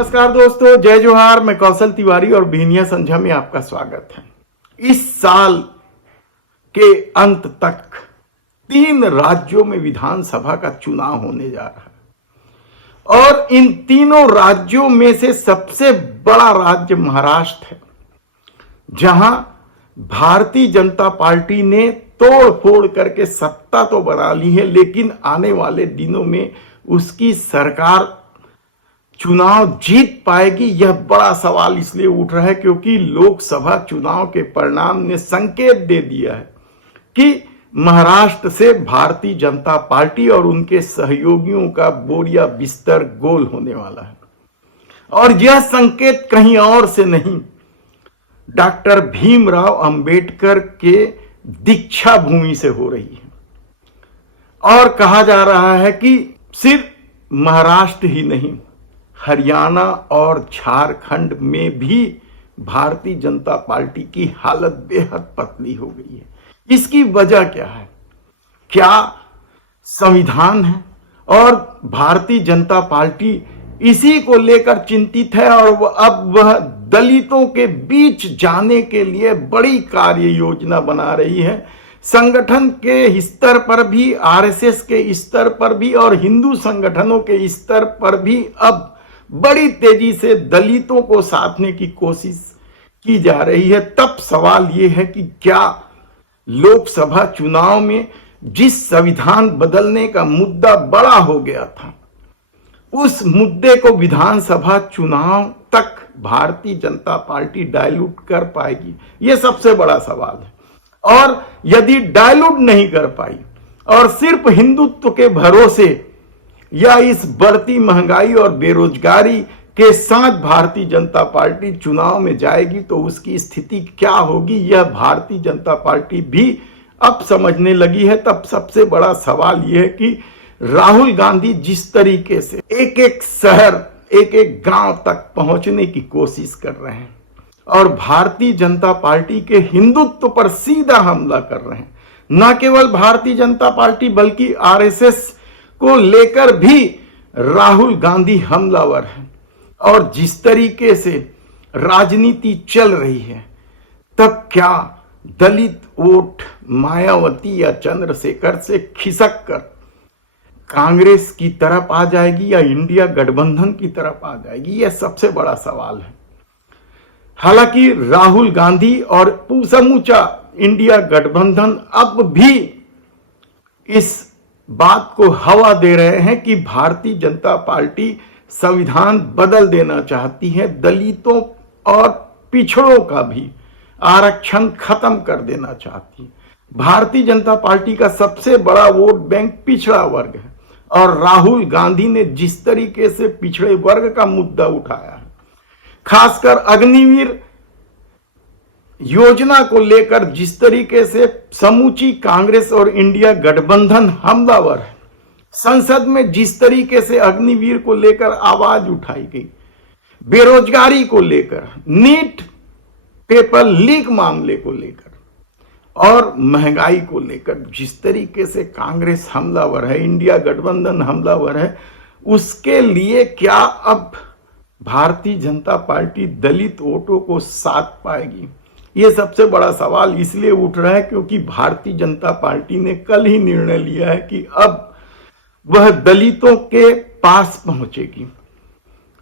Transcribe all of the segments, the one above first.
नमस्कार दोस्तों, जय जोहार। मैं कौशल तिवारी और बिहनिया संझा में आपका स्वागत है। इस साल के अंत तक 3 राज्यों में विधानसभा का चुनाव होने जा रहा है और इन तीनों राज्यों में से सबसे बड़ा राज्य महाराष्ट्र है, जहां भारतीय जनता पार्टी ने तोड़ फोड़ करके सत्ता तो बना ली है, लेकिन आने वाले दिनों में उसकी सरकार चुनाव जीत पाएगी, यह बड़ा सवाल इसलिए उठ रहा है क्योंकि लोकसभा चुनाव के परिणाम ने संकेत दे दिया है कि महाराष्ट्र से भारतीय जनता पार्टी और उनके सहयोगियों का बोरिया बिस्तर गोल होने वाला है। और यह संकेत कहीं और से नहीं, डॉक्टर भीमराव अंबेडकर के दीक्षा भूमि से हो रही है। और कहा जा रहा है कि सिर्फ महाराष्ट्र ही नहीं, हरियाणा और झारखंड में भी भारतीय जनता पार्टी की हालत बेहद पतली हो गई है। इसकी वजह क्या है? क्या संविधान है और भारतीय जनता पार्टी इसी को लेकर चिंतित है और अब वह दलितों के बीच जाने के लिए बड़ी कार्य योजना बना रही है। संगठन के स्तर पर भी, आरएसएस के स्तर पर भी और हिंदू संगठनों के स्तर पर भी अब बड़ी तेजी से दलितों को साधने की कोशिश की जा रही है। तब सवाल यह है कि क्या लोकसभा चुनाव में जिस संविधान बदलने का मुद्दा बड़ा हो गया था, उस मुद्दे को विधानसभा चुनाव तक भारतीय जनता पार्टी डाइल्यूट कर पाएगी? यह सबसे बड़ा सवाल है। और यदि डाइल्यूट नहीं कर पाई और सिर्फ हिंदुत्व के भरोसे या इस बढ़ती महंगाई और बेरोजगारी के साथ भारतीय जनता पार्टी चुनाव में जाएगी तो उसकी स्थिति क्या होगी, यह भारतीय जनता पार्टी भी अब समझने लगी है। तब सबसे बड़ा सवाल यह है कि राहुल गांधी जिस तरीके से एक एक शहर, एक एक गांव तक पहुंचने की कोशिश कर रहे हैं और भारतीय जनता पार्टी के हिंदुत्व पर सीधा हमला कर रहे हैं, न केवल भारतीय जनता पार्टी बल्कि आरएसएस को लेकर भी राहुल गांधी हमलावर है। और जिस तरीके से राजनीति चल रही है, तब क्या दलित वोट मायावती या चंद्रशेखर से खिसक कर कांग्रेस की तरफ आ जाएगी या इंडिया गठबंधन की तरफ आ जाएगी? यह सबसे बड़ा सवाल है। हालांकि राहुल गांधी और समूचा इंडिया गठबंधन अब भी इस बात को हवा दे रहे हैं कि भारतीय जनता पार्टी संविधान बदल देना चाहती है, दलितों और पिछड़ों का भी आरक्षण खत्म कर देना चाहती है। भारतीय जनता पार्टी का सबसे बड़ा वोट बैंक पिछड़ा वर्ग है और राहुल गांधी ने जिस तरीके से पिछड़े वर्ग का मुद्दा उठाया है, खासकर अग्निवीर योजना को लेकर जिस तरीके से समूची कांग्रेस और इंडिया गठबंधन हमलावर है, संसद में जिस तरीके से अग्निवीर को लेकर आवाज उठाई गई, बेरोजगारी को लेकर, नीट पेपर लीक मामले को लेकर और महंगाई को लेकर जिस तरीके से कांग्रेस हमलावर है, इंडिया गठबंधन हमलावर है, उसके लिए क्या अब भारतीय जनता पार्टी दलित वोटों को साथ पाएगी? ये सबसे बड़ा सवाल इसलिए उठ रहा है क्योंकि भारतीय जनता पार्टी ने कल ही निर्णय लिया है कि अब वह दलितों के पास पहुंचेगी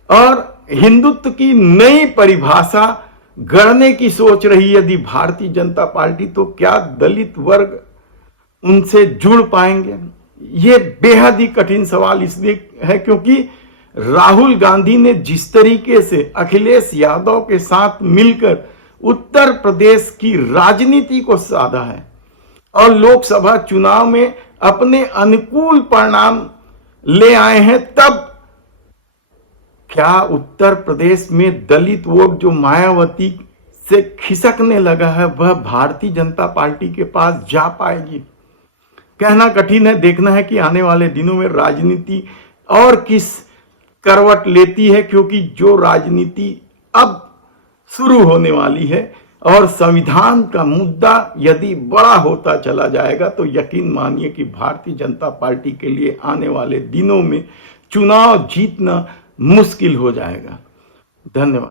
और हिंदुत्व की नई परिभाषा गढ़ने की सोच रही है। यदि भारतीय जनता पार्टी, तो क्या दलित वर्ग उनसे जुड़ पाएंगे? ये बेहद ही कठिन सवाल इसलिए है क्योंकि राहुल गांधी ने जिस तरीके से अखिलेश यादव के साथ मिलकर उत्तर प्रदेश की राजनीति को साधा है और लोकसभा चुनाव में अपने अनुकूल परिणाम ले आए हैं, तब क्या उत्तर प्रदेश में दलित वोट जो मायावती से खिसकने लगा है, वह भारतीय जनता पार्टी के पास जा पाएगी? कहना कठिन है। देखना है कि आने वाले दिनों में राजनीति और किस करवट लेती है, क्योंकि जो राजनीति अब शुरू होने वाली है और संविधान का मुद्दा यदि बड़ा होता चला जाएगा तो यकीन मानिए कि भारतीय जनता पार्टी के लिए आने वाले दिनों में चुनाव जीतना मुश्किल हो जाएगा। धन्यवाद।